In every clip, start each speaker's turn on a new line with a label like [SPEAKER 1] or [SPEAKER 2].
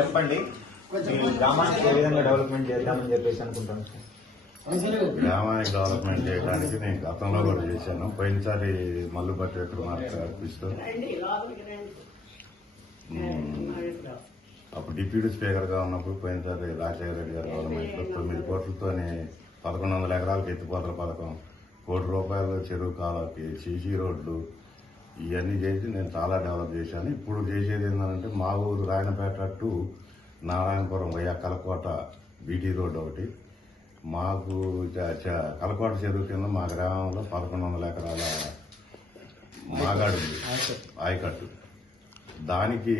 [SPEAKER 1] చెప్పండి. మీ గ్రామానికి ఏ విధంగా డెవలప్మెంట్ చేద్దామని చెప్పేసి అనుకుంటాను సార్?
[SPEAKER 2] గ్రామానికి డెవలప్మెంట్ చేయడానికి నేను గతంలో కూడా చేశాను. పోయినసారి మల్లు బట్టి మార్క్ అర్పిస్తూ అప్పుడు డిప్యూటీ స్పీకర్గా ఉన్నప్పుడు పోయినసారి రాజశేఖర రెడ్డి గారి గవర్నమెంట్లో తొమ్మిది కోట్లతోనే పదకొండు వందల ఎకరాలకు ఎత్తిపోతల పథకం. కోటి రూపాయలు చెరువు కాలకి సీసీ రోడ్లు ఇవన్నీ చేసి నేను చాలా డెవలప్ చేశాను. ఇప్పుడు చేసేది ఏంటంటే మా ఊరు రాయనపేట టు నారాయణపురం వయ్యా కలకోట బీటీ రోడ్ ఒకటి. మాకు కలకోట చెరువు కింద మా గ్రామంలో పదకొండు వందల ఎకరాల మాగాడు ఆయకట్టు. దానికి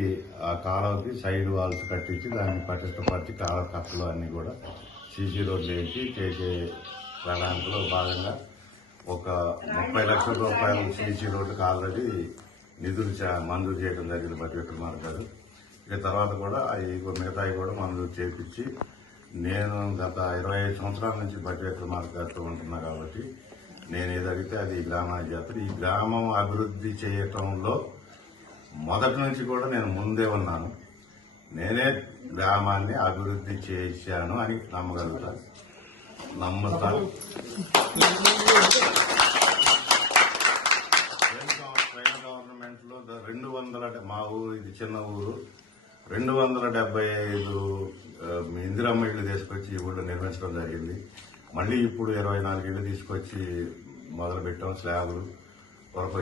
[SPEAKER 2] ఆ కాలువకి సైడ్ వాల్స్ కట్టించి దాన్ని పటిష్టపరిచి కాలువ కట్టలు అన్ని కూడా సీసీ రోడ్లు వేసి చేసే ప్రణాళికలో భాగంగా ఒక ముప్పై లక్షల రూపాయలు సీసీ రోడ్డుకు ఆల్రెడీ నిధులు మంజూరు చేయడం జరిగింది బట్టి విక్రమార్ గారు. ఇక తర్వాత కూడా అవి మిగతాయి కూడా మంజూరు చేయించి నేను గత ఇరవై ఐదు సంవత్సరాల నుంచి బట్టి విక్రమార్ గారితో ఉంటున్నా కాబట్టి నేను ఏదడిగితే అది గ్రామానికి చేస్తాను ఈ గ్రామం అభివృద్ధి చేయటంలో మొదటి నుంచి కూడా నేను ముందే ఉన్నాను. నేనే గ్రామాన్ని అభివృద్ధి చేశాను అని నమ్మగలుగుతాను నమ్ముతాను రెండు వందల మా ఊరు ఇది చిన్న ఊరు. రెండు వందల డెబ్బై ఐదు ఇందిరమ్మ ఇళ్ళు తీసుకొచ్చి ఈ ఊళ్ళో నిర్మించడం జరిగింది. మళ్ళీ ఇప్పుడు ఇరవై నాలుగు ఇళ్ళు తీసుకొచ్చి మొదలు పెట్టాం స్లాబ్లు కొరకు